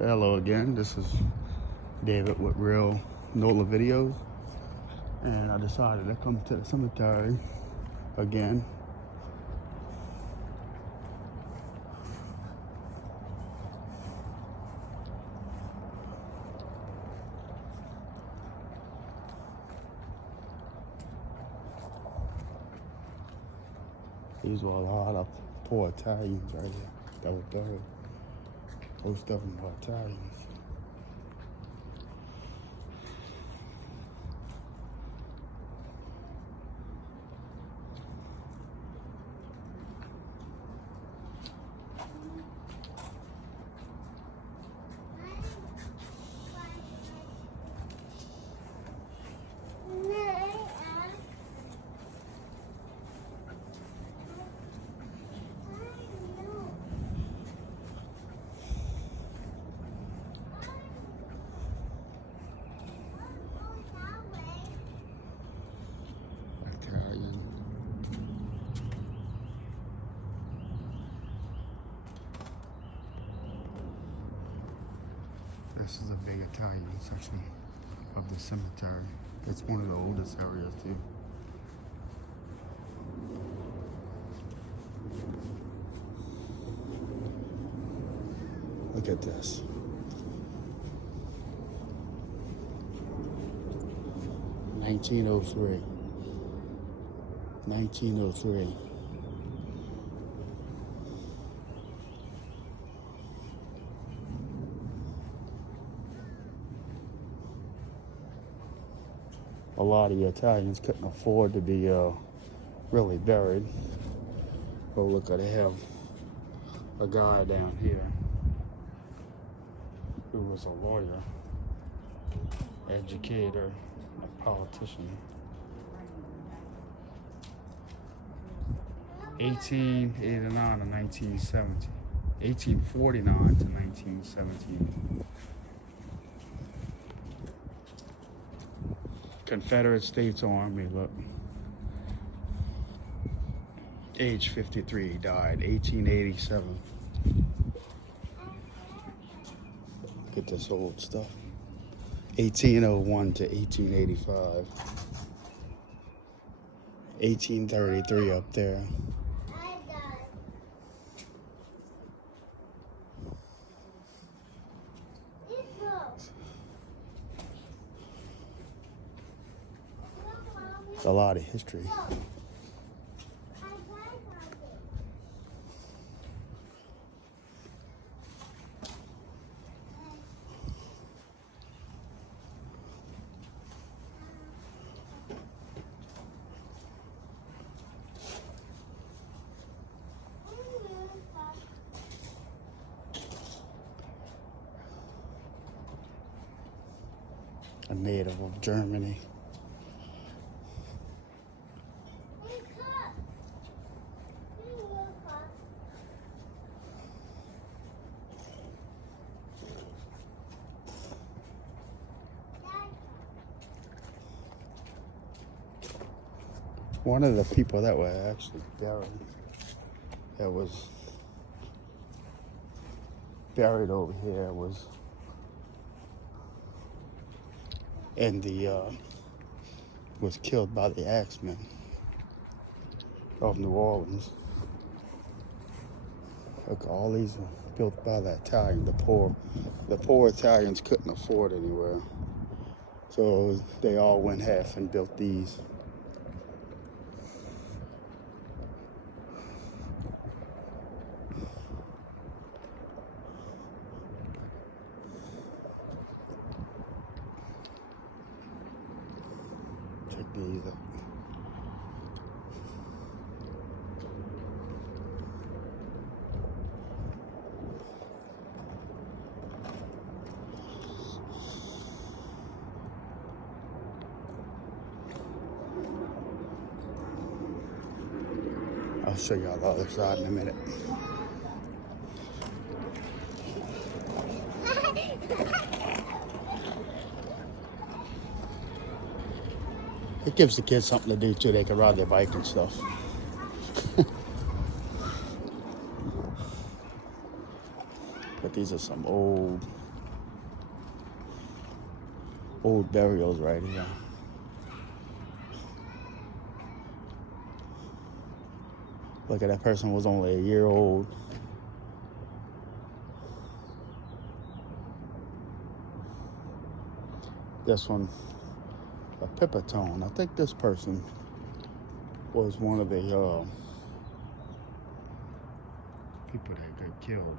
Hello again, this is David with Real NOLA Videos, and I decided to come to the cemetery again. These were a lot of poor Italians right here that were buried. Most of them were Italians. This is a big Italian section of the cemetery. It's one of the oldest areas too. Look at this. (1903). 1903. A lot of the Italians couldn't afford to be really buried. Oh, look, they have a guy down here who was a lawyer, educator, a politician. 1889 to 1970. 1849 to 1917. Confederate States Army, look. Age 53, died 1887. Look at this old stuff. 1801 to 1885. 1833 up there. It's a lot of history. A native of Germany. One of the people that were actually buried, that was buried over here, was in the was killed by the Axemen of New Orleans. Look, all these were built by the Italian. The poor Italians couldn't afford anywhere, so they all went half and built these. Check these out. I'll show y'all the other side in a minute. It gives the kids something to do too. They can ride their bike and stuff. But these are some old old burials right here. Look at that person was only a year old. This one, a Pipitone. I think this person was one of the people that got killed.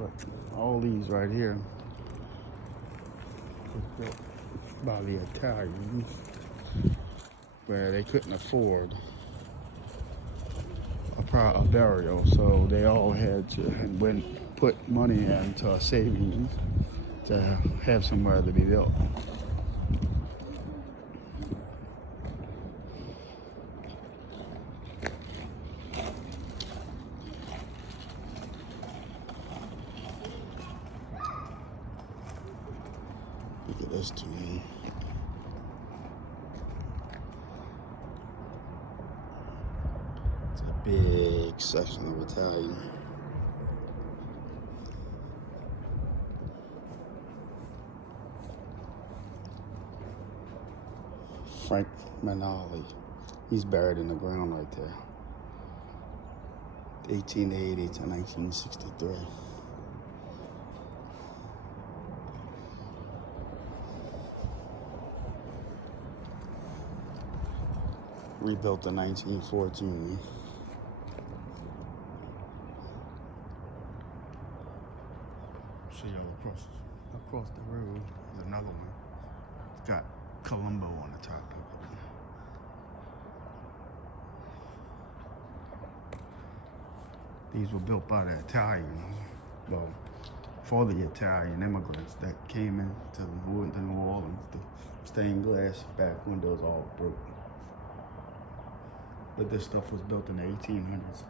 Look, all these right here was built by the Italians where they couldn't afford a burial, so they all had to put money into a savings to have somewhere to be built. Look at this tomb. It's a big section of Italian. Frank Manali. He's buried in the ground right there. 1880 to 1963. Rebuilt in 1914. See y'all across the road. There's another one. It's got Colombo on the top of it. These were built by the Italians, well, for the Italian immigrants that came into New Orleans. The stained glass back windows all broke. But this stuff was built in the 1800s.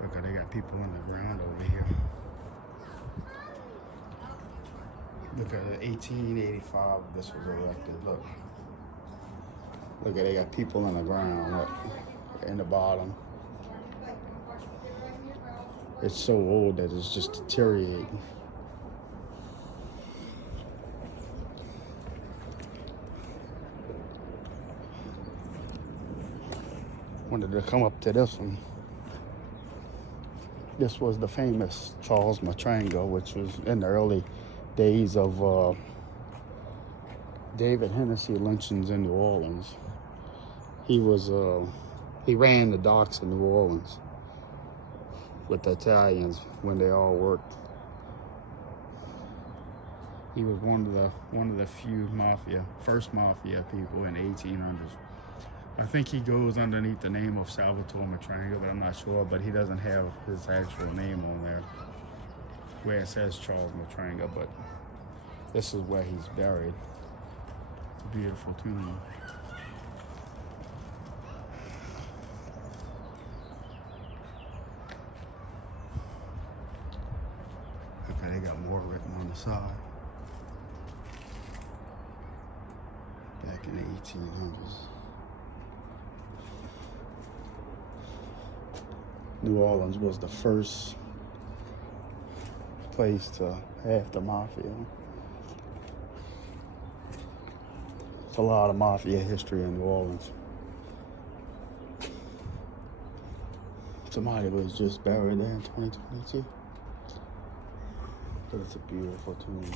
Look, they got people on the ground over here. Look at it, 1885, this was erected, look. Look at, they got people on the ground, look, in the bottom. It's so old that it's just deteriorating. Wanted to come up to this one. This was the famous Charles Matranga, which was in the early days of David Hennessy lynchings in New Orleans. He ran the docks in New Orleans with the Italians when they all worked. He was one of the few first mafia people in the 1800s. I think he goes underneath the name of Salvatore Matranga, but I'm not sure. But he doesn't have his actual name on there, where it says Charles Matranga. But this is where he's buried. It's a beautiful tomb. Okay, they got more written on the side. Back in the 1800s. New Orleans was the first place to have the mafia. It's a lot of mafia history in New Orleans. Somebody was just buried there in 2022. But it's a beautiful tomb.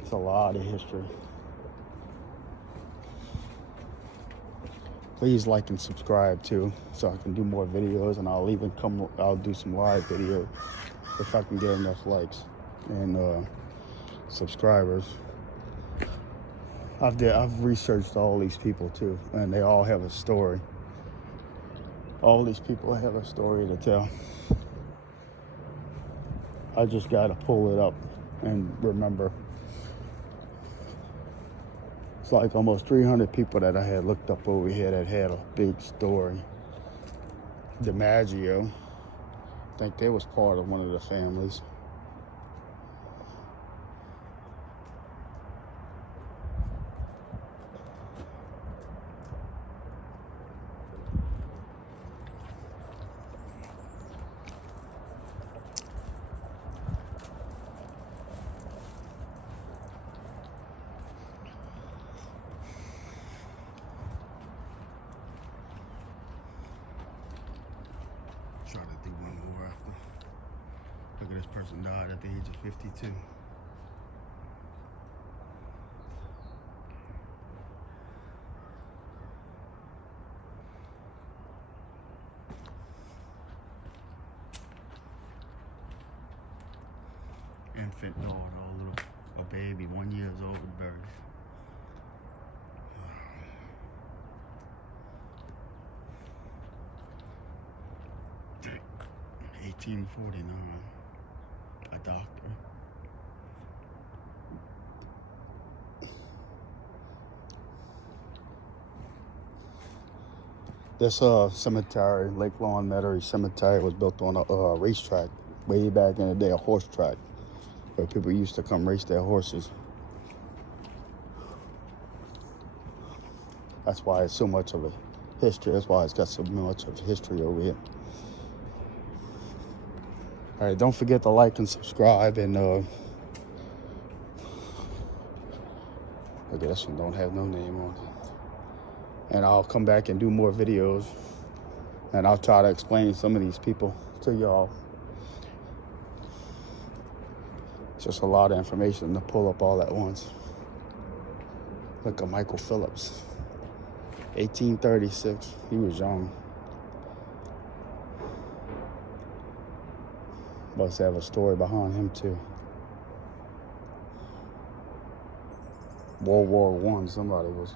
It's a lot of history. Please like and subscribe too, so I can do more videos, and I'll do some live videos if I can get enough likes and subscribers. I've researched all these people too, and they all have a story. All these people have a story to tell. I just gotta pull it up and remember. It's like almost 300 people that I had looked up over here that had a big story. DiMaggio, I think they was part of one of the families. Try to do one more after. Look at this person died at the age of 52. Infant daughter, a baby, 1 year old at birth. 1849, a doctor. This cemetery, Lake Lawn Metairie Cemetery, was built on a racetrack way back in the day, a horse track, where people used to come race their horses. That's why it's so much of a history. That's why it's got so much of history over here. All right, don't forget to like and subscribe, and look at this one, don't have no name on it. And I'll come back and do more videos, and I'll try to explain some of these people to y'all. It's just a lot of information to pull up all at once. Look at Michael Phillips, 1836, he was young. Must have a story behind him too. World War I, somebody was.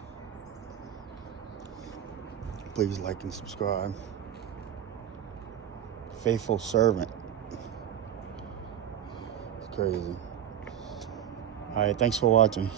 Please like and subscribe. Faithful servant. It's crazy. All right, thanks for watching.